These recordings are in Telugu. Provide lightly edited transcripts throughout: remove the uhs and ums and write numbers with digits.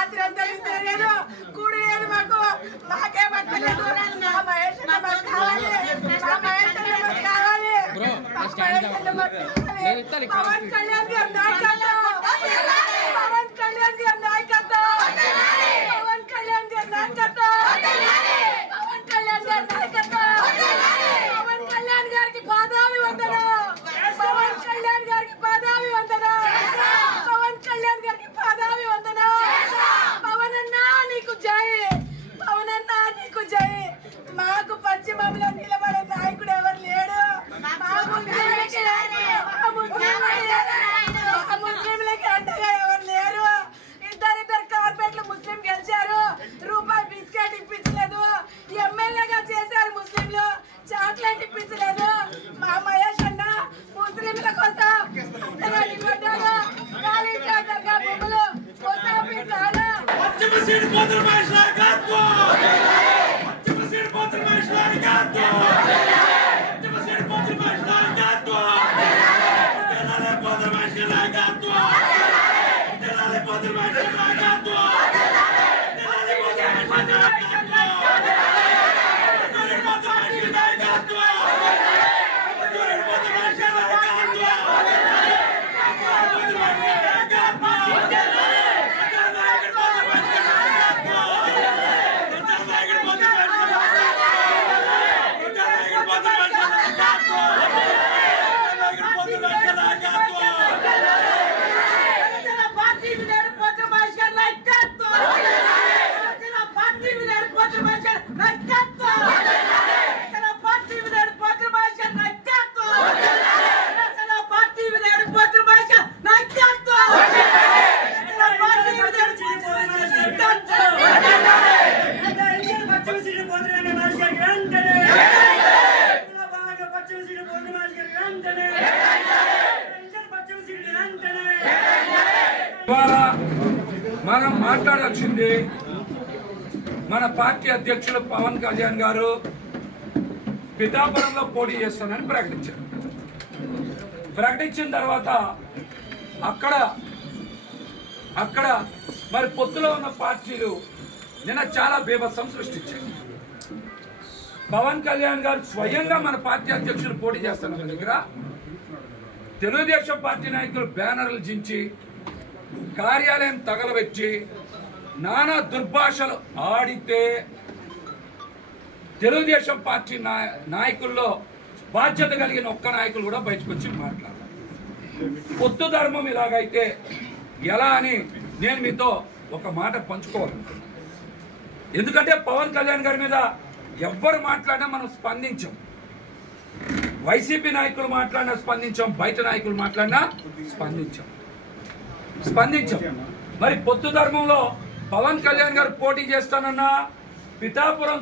రాత్రి అంతా లేదు కూడి లేదు మాకు మాకే పట్టలేదు మా మహేష్ కావాలి మా మహేష్ కావాలి పవన్ కళ్యాణ్ గారి నాయకత్వం పవన్ కళ్యాణ్ గారి నాయకత్వం పవన్ కళ్యాణ్ గారి నాయకత్వం పవన్ కళ్యాణ్ గారి నాయకత్వం పవన్ కళ్యాణ్ గారికి పాదాభివందనం పవన్ కళ్యాణ్ గారికి పాదాభివందనం పవన్ కళ్యాణ్ గారికి పాదాభివందనం పవన్ అన్నా నీకు జై పవన్ అన్నా నీకు జై మాకు పశ్చిమంలో నిలబడే నాయకుడు ఎవరు లేడు ముస్లింలకి అండగా ఎవరు లేరు ఇద్దరు కార్పొరేట్లు ముస్లిం గెలిచారు రూపాయి బిస్కెట్ ఇప్పించలేదు ఎమ్మెల్యేగా చేశారు ముస్లింలు చాక్లెట్ ఇప్పించలేదు మా మహేష్ అన్న ముస్లింల కోసం అంతగా నిలబడ్డారు కాళీచౌదర్గా భూములు మనం మాట్లాడాల్సింది మన పార్టీ అధ్యక్షులు పవన్ కళ్యాణ్ గారు పిఠాపురంలో పోటీ చేస్తానని ప్రకటించారు. ప్రకటించిన తర్వాత అక్కడ మరి పొత్తులో ఉన్న పార్టీలు నిన్న చాలా బీభత్సం సృష్టించాయి. పవన్ కళ్యాణ్ గారు స్వయంగా మన పార్టీ అధ్యక్షులు పోటీ చేస్తున్న దగ్గర తెలుగుదేశం పార్టీ నాయకులు బ్యానర్లు చించి కార్యాలయం తగలబెట్టి నానా దుర్భాషలు ఆడితే తెలుగుదేశం పార్టీ నాయకుల్లో బాధ్యత కలిగిన ఒక్క నాయకులు కూడా బయటకు వచ్చి మాట్లాడారు. పొత్తు ధర్మం ఇలాగైతే ఎలా అని నేను మీతో ఒక మాట పంచుకోవాలనుకున్నాను. ఎందుకంటే పవన్ కళ్యాణ్ గారి మీద ఎవ్వరు మాట్లాడినా మనం స్పందించాం. వైసీపీ నాయకులు మాట్లాడినా స్పందించాం, బయట నాయకులు మాట్లాడినా స్పందించాం. మరి పొత్తు ధర్మంలో పవన్ కళ్యాణ్ గారు పోటీ చేస్తానన్న పిఠాపురం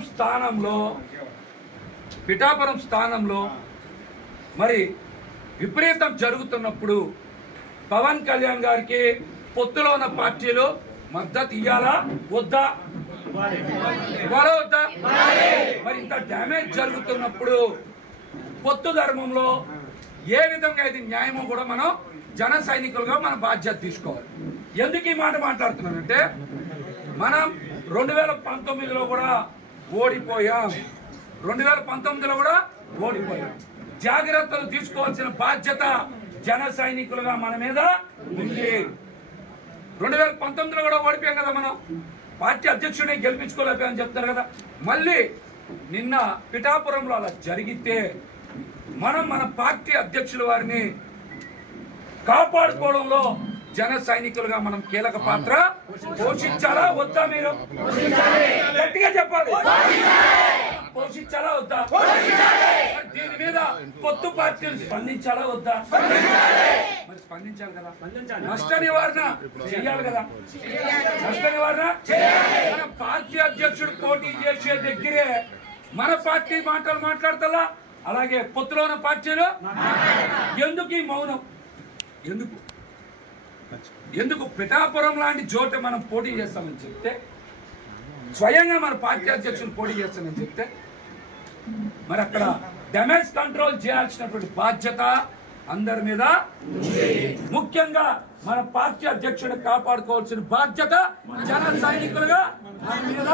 స్థానంలో మరి విపరీతం జరుగుతున్నప్పుడు పవన్ కళ్యాణ్ గారికి పొత్తులో ఉన్న పార్టీలు మద్దతు ఇవ్వాలా వద్దా? మరి ఇంత డ్యామేజ్ జరుగుతున్నప్పుడు పొత్తు ధర్మంలో ఏ విధంగా ఇది న్యాయమో కూడా మనం జన సైనికులుగా మన బాధ్యత తీసుకోవాలి. ఎందుకు ఈ మాట మాట్లాడుతున్నానంటే మనం 2019లో కూడా ఓడిపోయాం. జాగ్రత్తలు తీసుకోవాల్సిన బాధ్యత జన సైనికులుగా మన మీద ఉంది. 2019లో కూడా ఓడిపోయాం కదా, మనం పార్టీ అధ్యక్షుడిని గెలిపించుకోలేకపోయామని చెప్తారు కదా. మళ్ళీ నిన్న పిఠాపురంలో అలా జరిగితే మనం మన పార్టీ అధ్యక్షుల వారిని కాపాడుకోవడంలో జన సైనికులుగా మనం కీలక పాత్ర పోషించాలా వద్దా? మీరు గట్టిగా చెప్పాలి. పోషించాలా వద్దా? దీని మీద పొత్తు పార్టీలు స్పందించాలా వద్దా? మరి స్పందించాలి కదా. నష్ట నివారణ చేయాలి కదా. మన పార్టీ అధ్యక్షుడు పోటీ చేసే దగ్గరే మన పార్టీ మాటలు మాట్లాడతా, అలాగే పొత్తులో ఉన్న పార్టీలు ఎందుకు ఈ మౌనం? ఎందుకు పిఠాపురం లాంటి చోట మనం పోటీ చేస్తామని చెప్తే, స్వయంగా మన పార్టీ అధ్యక్షులు పోటీ చేస్తామని చెప్తే, మరి అక్కడ డ్యామేజ్ కంట్రోల్ చేయాల్సినటువంటి బాధ్యత అందరి మీద ముఖ్యంగా మన పార్టీ అధ్యక్షుడు కాపాడుకోవాల్సిన బాధ్యత జన సైనికులుగా మన మీద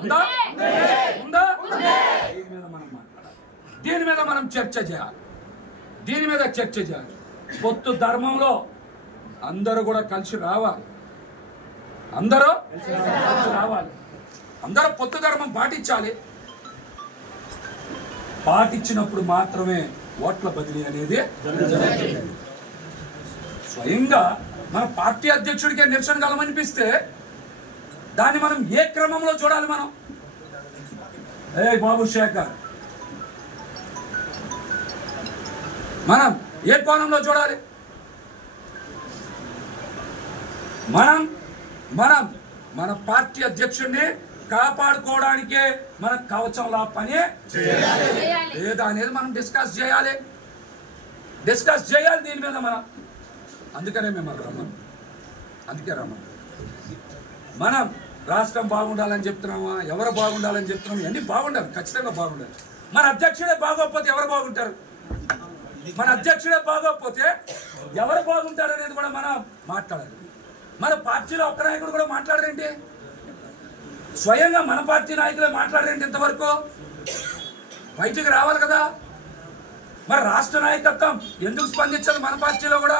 ఉందా? ఉందా? దీని మీద మనం మాట్లాడాలి, దీని మీద మనం చర్చ చేయాలి, దీని మీద చర్చ చేయాలి. పొత్తు ధర్మంలో అందరూ కూడా కలిసి రావాలి, అందరూ కలిసి రావాలి, అందరూ పొత్తు ధర్మం పాటించాలి. పాటించినప్పుడు మాత్రమే ఓట్ల బదిలీ అనేది స్వయంగా మన పార్టీ అధ్యక్షుడికే నిరసన గలమనిపిస్తే దాన్ని మనం ఏ క్రమంలో చూడాలి? మనం బాబు శేఖర్ మనం ఏ కోణంలో చూడాలి? మనం మనం మన పార్టీ అధ్యక్షుడిని కాపాడుకోవడానికే మన కవచంలా పని లేదా అనేది మనం డిస్కస్ చేయాలి దీని మీద మనం. అందుకనే మేము రమ్మను. మనం రాష్ట్రం బాగుండాలని చెప్తున్నామా? ఎవరు బాగుండాలని చెప్తున్నాము? అన్ని బాగుండాలి, ఖచ్చితంగా బాగుండాలి. మన అధ్యక్షుడే బాగోకపోతే ఎవరు బాగుంటారు? మన అధ్యక్షుడే బాగోకపోతే ఎవరు బాగుంటారు అనేది కూడా మనం మాట్లాడాలి. మన పార్టీలో ఒక్క నాయకుడు కూడా మాట్లాడరేంటి? స్వయంగా మన పార్టీ నాయకులే మాట్లాడరేంటి? ఇంతవరకు బయటికి రావాలి కదా. మరి రాష్ట్ర నాయకత్వం ఎందుకు స్పందించాలి? మన పార్టీలో కూడా